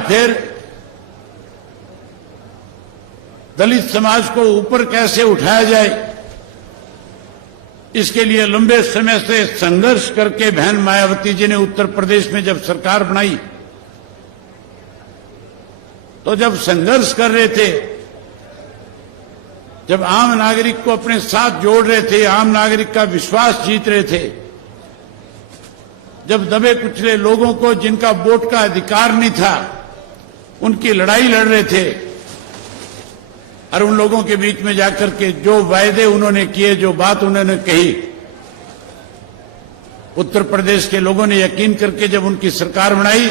फिर दलित समाज को ऊपर कैसे उठाया जाए, इसके लिए लंबे समय से संघर्ष करके बहन मायावती जी ने उत्तर प्रदेश में जब सरकार बनाई, तो जब संघर्ष कर रहे थे, जब आम नागरिक को अपने साथ जोड़ रहे थे, आम नागरिक का विश्वास जीत रहे थे, जब दबे कुचले लोगों को जिनका वोट का अधिकार नहीं था उनकी लड़ाई लड़ रहे थे, और उन लोगों के बीच में जाकर के जो वायदे उन्होंने किए, जो बात उन्होंने कही, उत्तर प्रदेश के लोगों ने यकीन करके जब उनकी सरकार बनाई,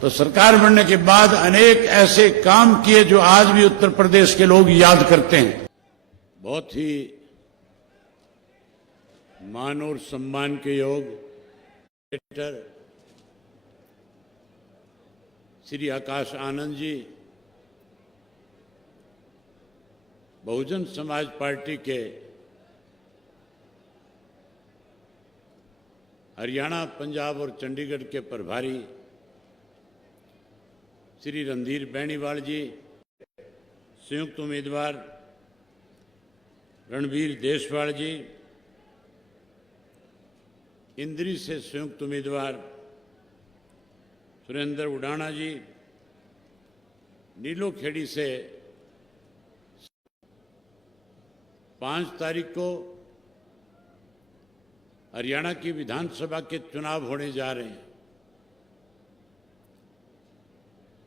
तो सरकार बनने के बाद अनेक ऐसे काम किए जो आज भी उत्तर प्रदेश के लोग याद करते हैं। बहुत ही मान और सम्मान के योग श्री आकाश आनंद जी बहुजन समाज पार्टी के हरियाणा, पंजाब और चंडीगढ़ के प्रभारी श्री रणधीर बेनीवाल जी, संयुक्त उम्मीदवार रणबीर देशवाल जी, इंद्री से संयुक्त उम्मीदवार सुरेंद्र उडाना जी, नीलोखेड़ी से 5 तारीख को हरियाणा की विधानसभा के चुनाव होने जा रहे हैं।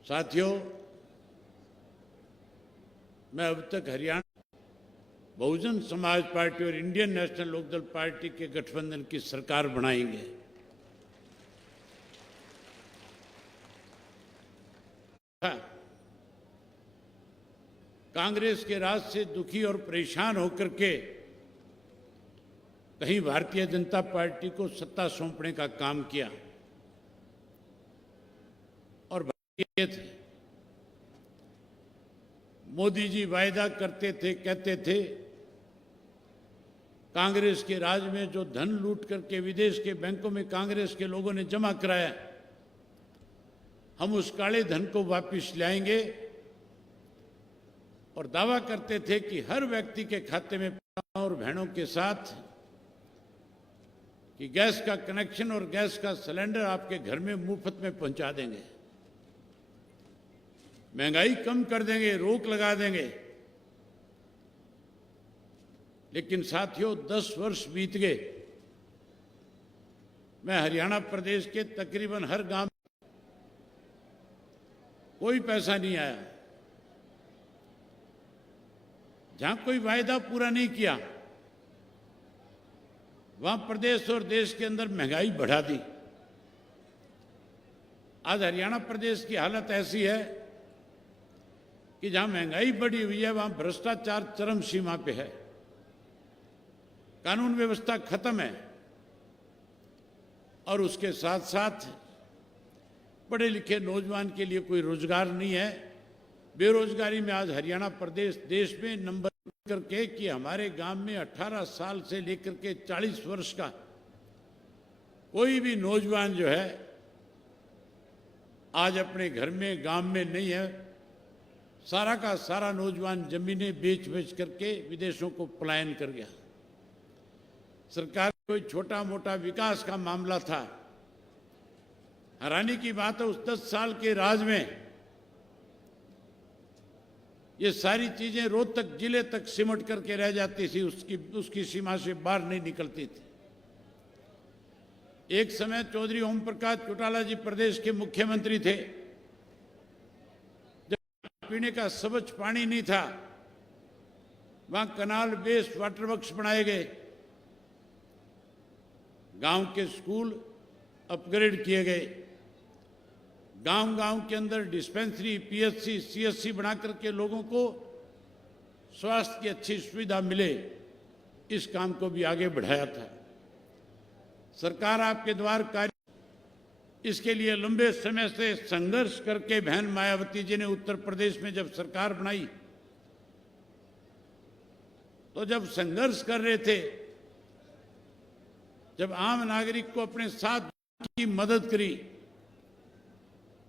साथियों, मैं अब तक हरियाणा बहुजन समाज पार्टी और इंडियन नेशनल लोकदल पार्टी के गठबंधन की सरकार बनाएंगे। कांग्रेस के राज से दुखी और परेशान होकर के कहीं भारतीय जनता पार्टी को सत्ता सौंपने का काम किया और भारतीय थे। मोदी जी वायदा करते थे, कहते थे कांग्रेस के राज में जो धन लूट करके विदेश के बैंकों में कांग्रेस के लोगों ने जमा कराया, हम उस काले धन को वापस लाएंगे, और दावा करते थे कि हर व्यक्ति के खाते में और बहनों के साथ कि गैस का कनेक्शन और गैस का सिलेंडर आपके घर में मुफ्त में पहुंचा देंगे, महंगाई कम कर देंगे, रोक लगा देंगे। लेकिन साथियों, 10 वर्ष बीत गए, मैं हरियाणा प्रदेश के तकरीबन हर गांव में कोई पैसा नहीं आया। जहां कोई वायदा पूरा नहीं किया, वहां प्रदेश और देश के अंदर महंगाई बढ़ा दी। आज हरियाणा प्रदेश की हालत ऐसी है कि जहां महंगाई बढ़ी हुई है, वहां भ्रष्टाचार चरम सीमा पे है, कानून व्यवस्था खत्म है, और उसके साथ साथ पढ़े लिखे नौजवान के लिए कोई रोजगार नहीं है। बेरोजगारी में आज हरियाणा प्रदेश देश में नंबर करके कि हमारे गांव में 18 साल से लेकर के 40 वर्ष का कोई भी नौजवान जो है आज अपने घर में, गांव में नहीं है। सारा का सारा नौजवान जमीनें बेच बेच करके विदेशों को पलायन कर गया। सरकार कोई छोटा मोटा विकास का मामला था। हैरानी की बात है, उस 10 साल के राज में ये सारी चीजें रोहतक जिले तक सिमट करके रह जाती थी, उसकी सीमा से बाहर नहीं निकलती थी। एक समय चौधरी ओम प्रकाश चौटाला जी प्रदेश के मुख्यमंत्री थे, जब पीने का स्वच्छ पानी नहीं था, वहां कनाल बेस्ड वाटर वर्क्स बनाए गए, गांव के स्कूल अपग्रेड किए गए, गांव-गांव के अंदर डिस्पेंसरी, पीएचसी, सीएचसी बना करके लोगों को स्वास्थ्य की अच्छी सुविधा मिले, इस काम को भी आगे बढ़ाया था। सरकार आपके द्वार कार्य, इसके लिए लंबे समय से संघर्ष करके बहन मायावती जी ने उत्तर प्रदेश में जब सरकार बनाई, तो जब संघर्ष कर रहे थे, जब आम नागरिक को अपने साथ की मदद करी,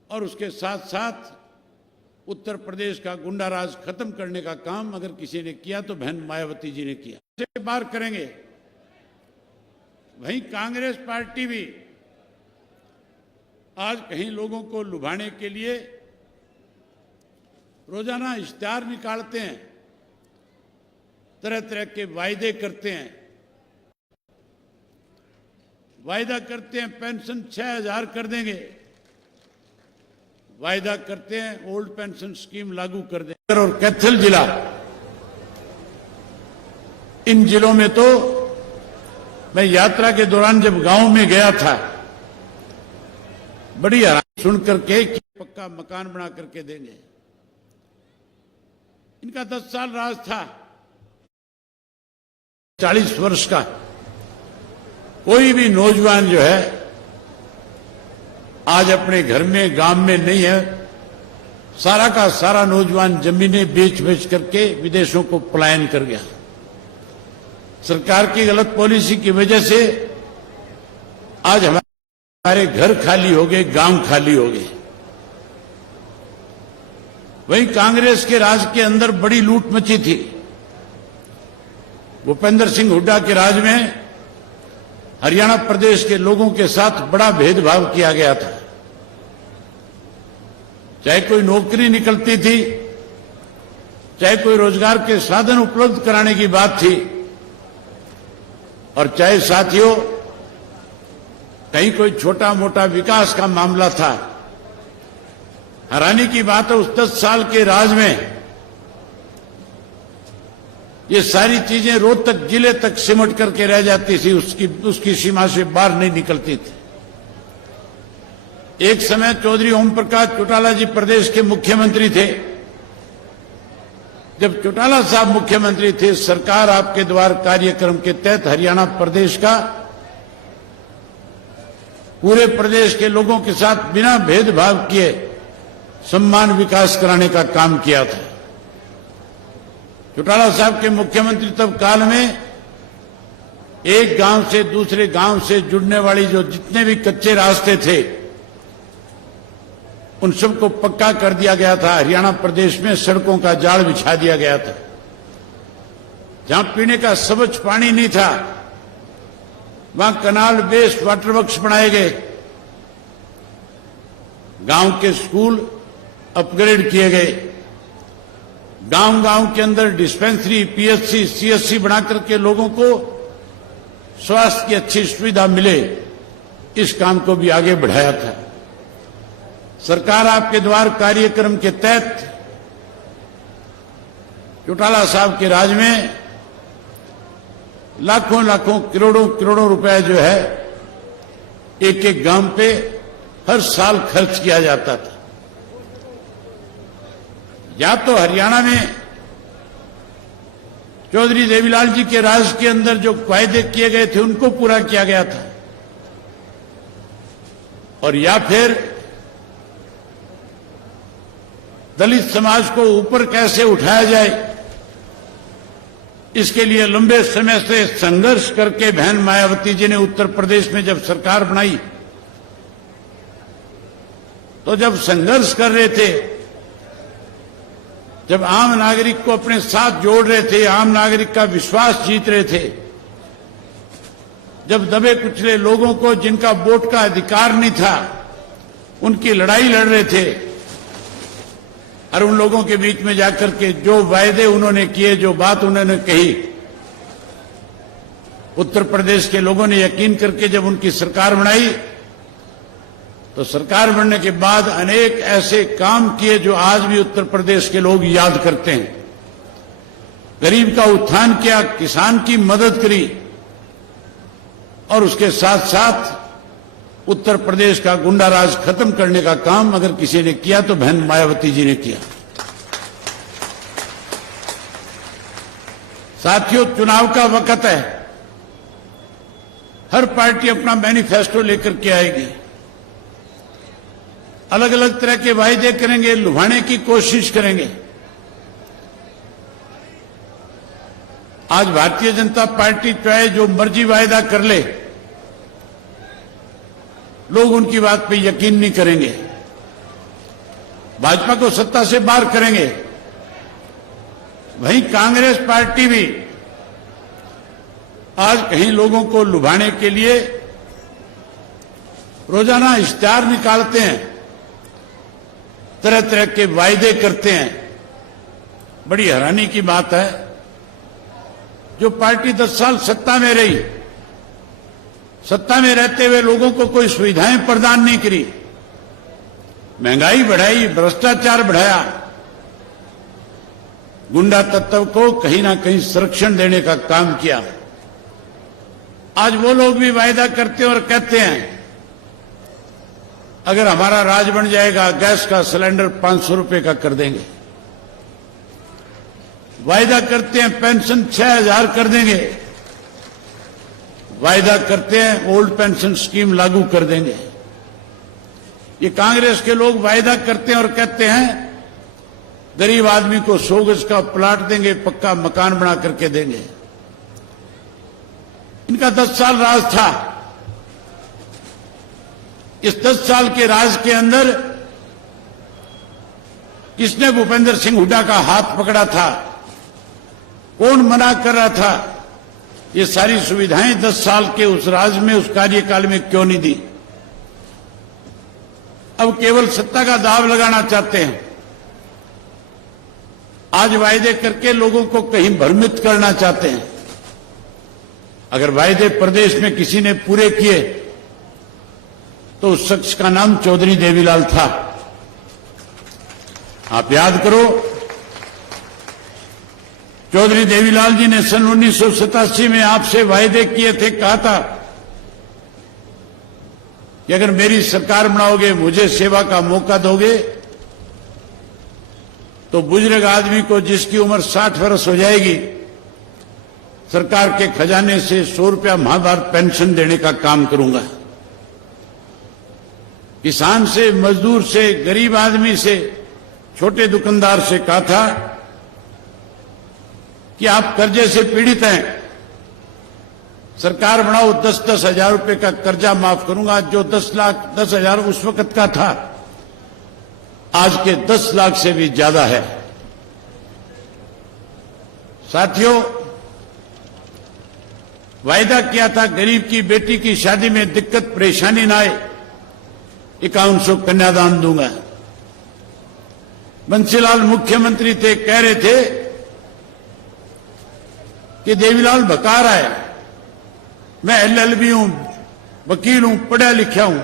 और उसके साथ साथ उत्तर प्रदेश का गुंडाराज खत्म करने का काम अगर किसी ने किया तो बहन मायावती जी ने किया। इसे पार करेंगे। वहीं कांग्रेस पार्टी भी आज कहीं लोगों को लुभाने के लिए रोजाना इश्तिहार निकालते हैं, तरह तरह के वायदे करते हैं। वायदा करते हैं पेंशन 6,000 कर देंगे, वायदा करते हैं ओल्ड पेंशन स्कीम लागू कर देंगे। और कैथल जिला, इन जिलों में तो मैं यात्रा के दौरान जब गांव में गया था, बड़ी हैरानी सुन करके कि पक्का मकान बना करके देंगे। इनका 10 साल राज था, 40 वर्ष का कोई भी नौजवान जो है आज अपने घर में गांव में नहीं है। सारा का सारा नौजवान जमीनें बेच बेच करके विदेशों को पलायन कर गया। सरकार की गलत पॉलिसी की वजह से आज हमारे घर खाली हो गए, गांव खाली हो गए। वहीं कांग्रेस के राज के अंदर बड़ी लूट मची थी। भूपेंद्र सिंह हुड्डा के राज में हरियाणा प्रदेश के लोगों के साथ बड़ा भेदभाव किया गया था। चाहे कोई नौकरी निकलती थी, चाहे कोई रोजगार के साधन उपलब्ध कराने की बात थी, और चाहे साथियों कहीं कोई छोटा मोटा विकास का मामला था। हैरानी की बात है, उस 10 साल के राज में ये सारी चीजें रोहतक जिले तक सिमट करके रह जाती थी, उसकी सीमा से बाहर नहीं निकलती थी। एक समय चौधरी ओम प्रकाश चौटाला जी प्रदेश के मुख्यमंत्री थे। जब चौटाला साहब मुख्यमंत्री थे, सरकार आपके द्वार कार्यक्रम के तहत हरियाणा प्रदेश का पूरे प्रदेश के लोगों के साथ बिना भेदभाव किए सम्मान विकास कराने का काम किया था। चौटाला साहब के मुख्यमंत्री तब काल में एक गांव से दूसरे गांव से जुड़ने वाली जो जितने भी कच्चे रास्ते थे उन सबको पक्का कर दिया गया था। हरियाणा प्रदेश में सड़कों का जाल बिछा दिया गया था। जहां पीने का स्वच्छ पानी नहीं था वहां कनाल बेस्ड वाटर वर्क्स बनाए गए। गांव के स्कूल अपग्रेड किए गए। गांव गांव के अंदर डिस्पेंसरी, पीएचसी, सीएचसी बना करके लोगों को स्वास्थ्य की अच्छी सुविधा मिले, इस काम को भी आगे बढ़ाया था। सरकार आपके द्वार कार्यक्रम के तहत चौटाला साहब के राज में लाखों लाखों करोड़ों करोड़ों रुपए जो है एक एक गांव पे हर साल खर्च किया जाता था। या तो हरियाणा में चौधरी देवीलाल जी के राज के अंदर जो वायदे किए गए थे उनको पूरा किया गया था, और या फिर दलित समाज को ऊपर कैसे उठाया जाए, इसके लिए लंबे समय से संघर्ष करके बहन मायावती जी ने उत्तर प्रदेश में जब सरकार बनाई, तो जब संघर्ष कर रहे थे, जब आम नागरिक को अपने साथ जोड़ रहे थे, आम नागरिक का विश्वास जीत रहे थे, जब दबे कुचले लोगों को जिनका वोट का अधिकार नहीं था उनकी लड़ाई लड़ रहे थे, और उन लोगों के बीच में जाकर के जो वायदे उन्होंने किए, जो बात उन्होंने कही, उत्तर प्रदेश के लोगों ने यकीन करके जब उनकी सरकार बनाई, तो सरकार बनने के बाद अनेक ऐसे काम किए जो आज भी उत्तर प्रदेश के लोग याद करते हैं। गरीब का उत्थान किया, किसान की मदद करी, और उसके साथ साथ उत्तर प्रदेश का गुंडाराज खत्म करने का काम अगर किसी ने किया तो बहन मायावती जी ने किया। साथियों, चुनाव का वक्त है। हर पार्टी अपना मैनिफेस्टो लेकर के आएगी, अलग अलग तरह के वायदे करेंगे, लुभाने की कोशिश करेंगे। आज भारतीय जनता पार्टी चाहे जो मर्जी वायदा कर ले, लोग उनकी बात पे यकीन नहीं करेंगे। भाजपा को सत्ता से बाहर करेंगे। वहीं कांग्रेस पार्टी भी आज कहीं लोगों को लुभाने के लिए रोजाना इश्तिहार निकालते हैं, तरह तरह के वायदे करते हैं। बड़ी हैरानी की बात है, जो पार्टी 10 साल सत्ता में रही, सत्ता में रहते हुए लोगों को कोई सुविधाएं प्रदान नहीं करी, महंगाई बढ़ाई, भ्रष्टाचार बढ़ाया, गुंडा तत्व को कहीं ना कहीं संरक्षण देने का काम किया। आज वो लोग भी वायदा करते और कहते हैं अगर हमारा राज बन जाएगा गैस का सिलेंडर 500 रुपए का कर देंगे। वायदा करते हैं पेंशन 6000 कर देंगे। वायदा करते हैं ओल्ड पेंशन स्कीम लागू कर देंगे। ये कांग्रेस के लोग वायदा करते हैं और कहते हैं गरीब आदमी को 100 गज का प्लाट देंगे, पक्का मकान बना करके देंगे। इनका 10 साल राज था। इस 10 साल के राज के अंदर किसने भूपेंद्र सिंह हुड्डा का हाथ पकड़ा था? कौन मना कर रहा था? ये सारी सुविधाएं 10 साल के उस राज में, उस कार्यकाल में क्यों नहीं दी? अब केवल सत्ता का दाव लगाना चाहते हैं। आज वायदे करके लोगों को कहीं भ्रमित करना चाहते हैं। अगर वायदे प्रदेश में किसी ने पूरे किए तो उस शख्स का नाम चौधरी देवीलाल था। आप याद करो, चौधरी देवीलाल जी ने सन 1987 में आपसे वायदे किए थे, कहा था कि अगर मेरी सरकार बनाओगे, मुझे सेवा का मौका दोगे, तो बुजुर्ग आदमी को जिसकी उम्र 60 वर्ष हो जाएगी, सरकार के खजाने से 100 रुपया माहवार पेंशन देने का काम करूंगा। किसान से, मजदूर से, गरीब आदमी से, छोटे दुकानदार से कहा था कि आप कर्जे से पीड़ित हैं, सरकार बनाओ, 10-10 हजार रुपए का कर्जा माफ करूंगा। जो 10,10,000 उस वक्त का था, आज के 10 लाख से भी ज्यादा है। साथियों, वायदा किया था गरीब की बेटी की शादी में दिक्कत परेशानी ना आए, 5100 कन्यादान दूंगा। बंसीलाल मुख्यमंत्री थे, कह रहे थे कि देवीलाल बका रहा है, मैं LLB हूं, वकील हूं, पढ़ा लिखा हूं,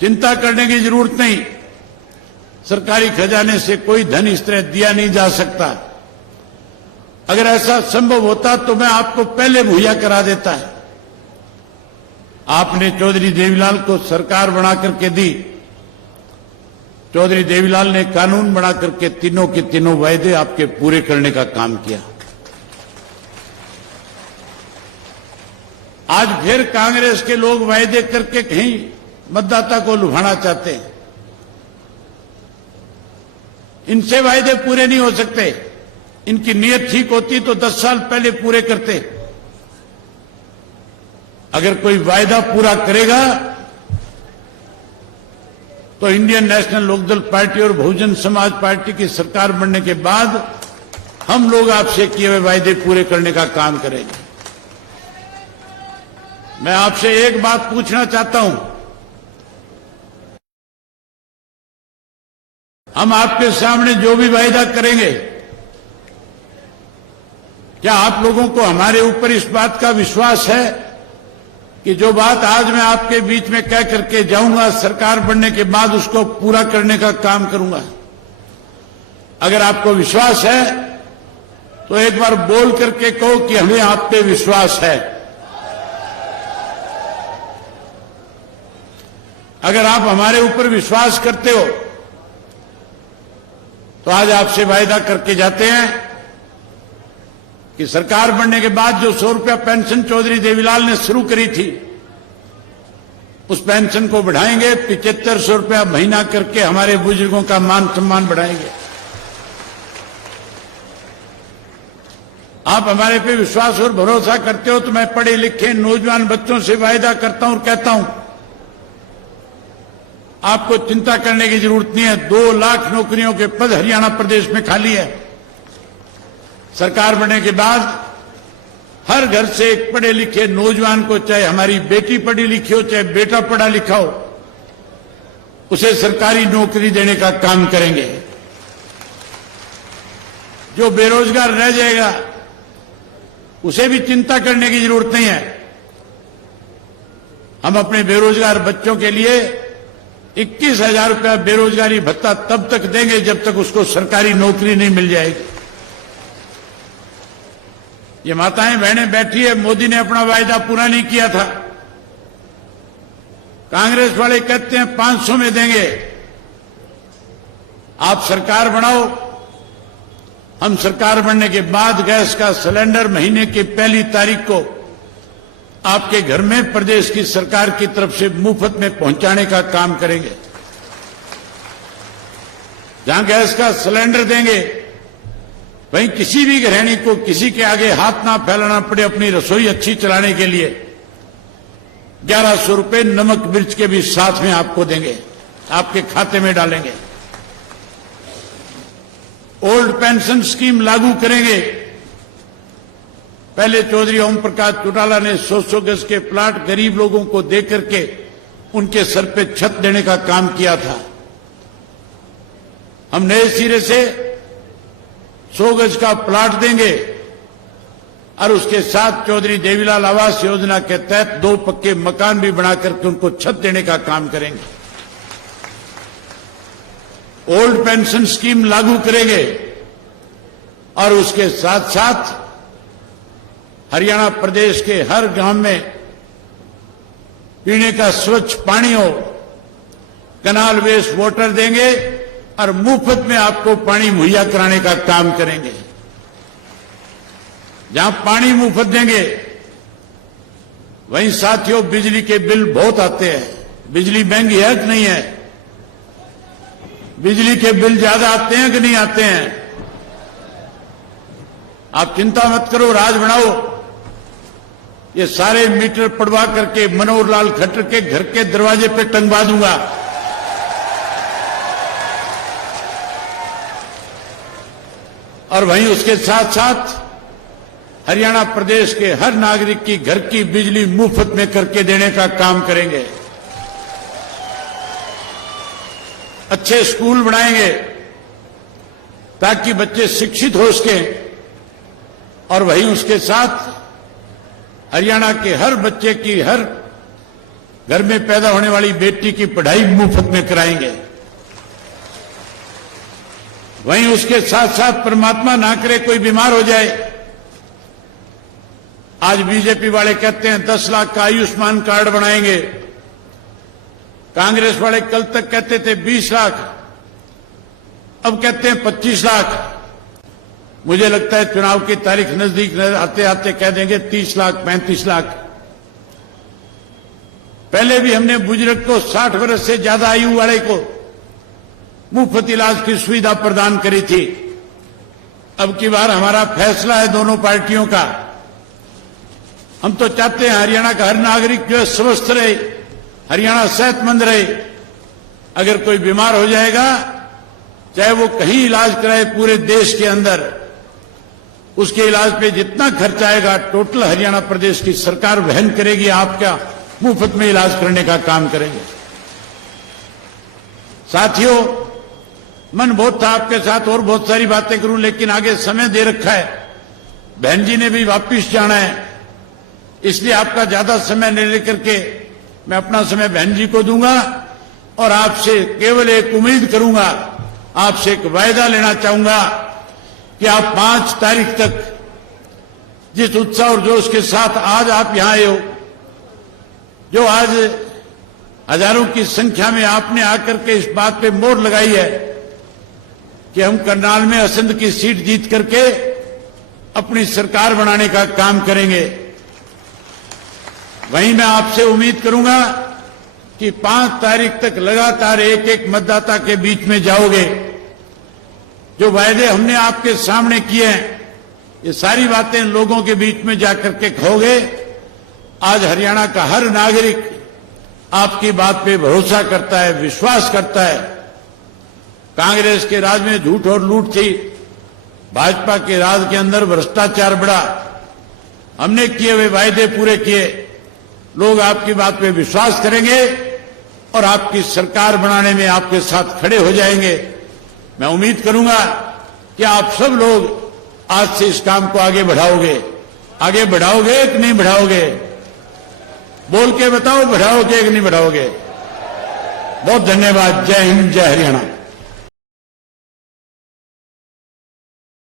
चिंता करने की जरूरत नहीं, सरकारी खजाने से कोई धन इस तरह दिया नहीं जा सकता। अगर ऐसा संभव होता तो मैं आपको पहले मुहैया करा देता है। आपने चौधरी देवीलाल को सरकार बना करके दी। चौधरी देवीलाल ने कानून बना करके तीनों के तीनों वायदे आपके पूरे करने का काम किया। आज फिर कांग्रेस के लोग वायदे करके कहीं मतदाता को लुभाना चाहते हैं। इनसे वायदे पूरे नहीं हो सकते। इनकी नीयत ठीक होती तो 10 साल पहले पूरे करते। अगर कोई वायदा पूरा करेगा तो इंडियन नेशनल लोकदल पार्टी और बहुजन समाज पार्टी की सरकार बनने के बाद हम लोग आपसे किए हुए वायदे पूरे करने का काम करेंगे। मैं आपसे एक बात पूछना चाहता हूं, हम आपके सामने जो भी वायदा करेंगे, क्या आप लोगों को हमारे ऊपर इस बात का विश्वास है कि जो बात आज मैं आपके बीच में कह करके जाऊंगा, सरकार बनने के बाद उसको पूरा करने का काम करूंगा? अगर आपको विश्वास है तो एक बार बोल करके कहो कि हमें आप पे विश्वास है। अगर आप हमारे ऊपर विश्वास करते हो तो आज आपसे वायदा करके जाते हैं कि सरकार बनने के बाद जो 100 रुपया पेंशन चौधरी देवीलाल ने शुरू करी थी, उस पेंशन को बढ़ाएंगे, 7500 रुपया महीना करके हमारे बुजुर्गों का मान सम्मान बढ़ाएंगे। आप हमारे पे विश्वास और भरोसा करते हो तो मैं पढ़े लिखे नौजवान बच्चों से वायदा करता हूं और कहता हूं, आपको चिंता करने की जरूरत नहीं है। 2 लाख नौकरियों के पद हरियाणा प्रदेश में खाली है। सरकार बनने के बाद हर घर से एक पढ़े लिखे नौजवान को, चाहे हमारी बेटी पढ़ी लिखी हो चाहे बेटा पढ़ा लिखा हो, उसे सरकारी नौकरी देने का काम करेंगे। जो बेरोजगार रह जाएगा उसे भी चिंता करने की जरूरत नहीं है। हम अपने बेरोजगार बच्चों के लिए 21,000 रुपया बेरोजगारी भत्ता तब तक देंगे जब तक उसको सरकारी नौकरी नहीं मिल जाएगी। ये माताएं बहनें बैठी है, मोदी ने अपना वायदा पूरा नहीं किया था। कांग्रेस वाले कहते हैं 500 में देंगे। आप सरकार बनाओ, हम सरकार बनने के बाद गैस का सिलेंडर महीने की पहली तारीख को आपके घर में प्रदेश की सरकार की तरफ से मुफ्त में पहुंचाने का काम करेंगे। जहां गैस का सिलेंडर देंगे वहीं किसी भी गृहिणी को किसी के आगे हाथ ना फैलाना पड़े अपनी रसोई अच्छी चलाने के लिए 1100 रुपए नमक मिर्च के भी साथ में आपको देंगे, आपके खाते में डालेंगे। ओल्ड पेंशन स्कीम लागू करेंगे। पहले चौधरी ओम प्रकाश चौटाला ने 100 गज के प्लाट गरीब लोगों को देकर के उनके सर पे छत देने का काम किया था। हम नए सिरे से 100 गज का प्लाट देंगे और उसके साथ चौधरी देवीलाल आवास योजना के तहत 2 पक्के मकान भी बना करके उनको छत देने का काम करेंगे। ओल्ड पेंशन स्कीम लागू करेंगे और उसके साथ साथ हरियाणा प्रदेश के हर गांव में पीने का स्वच्छ पानी हो, कनाल वेस्ट वाटर देंगे और मुफ्त में आपको पानी मुहैया कराने का काम करेंगे। जहां पानी मुफ्त देंगे वहीं साथियों बिजली के बिल बहुत आते हैं। बिजली महंगी है कि नहीं है? बिजली के बिल ज्यादा आते हैं कि नहीं आते हैं? आप चिंता मत करो, राज बनाओ। ये सारे मीटर पड़वा करके मनोहर लाल खट्टर के घर के दरवाजे पे टंगवा दूंगा। और वहीं उसके साथ साथ हरियाणा प्रदेश के हर नागरिक की घर की बिजली मुफ्त में करके देने का काम करेंगे। अच्छे स्कूल बनाएंगे ताकि बच्चे शिक्षित हो सकें और वहीं उसके साथ हरियाणा के हर बच्चे की, हर घर में पैदा होने वाली बेटी की पढ़ाई मुफ्त में कराएंगे। वहीं उसके साथ साथ परमात्मा ना करे कोई बीमार हो जाए। आज बीजेपी वाले कहते हैं 10 लाख का आयुष्मान कार्ड बनाएंगे। कांग्रेस वाले कल तक कहते थे 20 लाख, अब कहते हैं 25 लाख। मुझे लगता है चुनाव की तारीख नजदीक आते आते कह देंगे 30 लाख 35 लाख। पहले भी हमने बुजुर्ग को 60 वर्ष से ज्यादा आयु वाले को मुफ्त इलाज की सुविधा प्रदान करी थी। अब की बार हमारा फैसला है दोनों पार्टियों का। हम तो चाहते हैं हरियाणा का हर नागरिक जो है स्वस्थ रहे, हरियाणा सेहतमंद रहे। अगर कोई बीमार हो जाएगा, चाहे वो कहीं इलाज कराए पूरे देश के अंदर, उसके इलाज पे जितना खर्च आएगा टोटल हरियाणा प्रदेश की सरकार वहन करेगी। आपका मुफ्त में इलाज करने का काम करेंगे। साथियों, मन बहुत था आपके साथ और बहुत सारी बातें करूं, लेकिन आगे समय दे रखा है। बहन जी ने भी वापिस जाना है, इसलिए आपका ज्यादा समय नहीं लेकर के मैं अपना समय बहन जी को दूंगा और आपसे केवल एक उम्मीद करूंगा, आपसे एक वायदा लेना चाहूंगा कि आप 5 तारीख तक जिस उत्साह और जोश के साथ आज आप यहां आए हो, जो आज हजारों की संख्या में आपने आकर के इस बात पे मोहर लगाई है कि हम करनाल में असंध की सीट जीत करके अपनी सरकार बनाने का काम करेंगे, वहीं मैं आपसे उम्मीद करूंगा कि 5 तारीख तक लगातार एक एक मतदाता के बीच में जाओगे। जो वायदे हमने आपके सामने किए हैं, ये सारी बातें लोगों के बीच में जाकर के कहोगे। आज हरियाणा का हर नागरिक आपकी बात पे भरोसा करता है, विश्वास करता है। कांग्रेस के राज में झूठ और लूट थी, भाजपा के राज के अंदर भ्रष्टाचार बढ़ा। हमने किए हुए वायदे पूरे किए। लोग आपकी बात पे विश्वास करेंगे और आपकी सरकार बनाने में आपके साथ खड़े हो जाएंगे। मैं उम्मीद करूंगा कि आप सब लोग आज से इस काम को आगे बढ़ाओगे। आगे बढ़ाओगे कि नहीं बढ़ाओगे? बोल के बताओ, बढ़ाओगे कि नहीं बढ़ाओगे? बहुत धन्यवाद। जय हिंद, जय हरियाणा।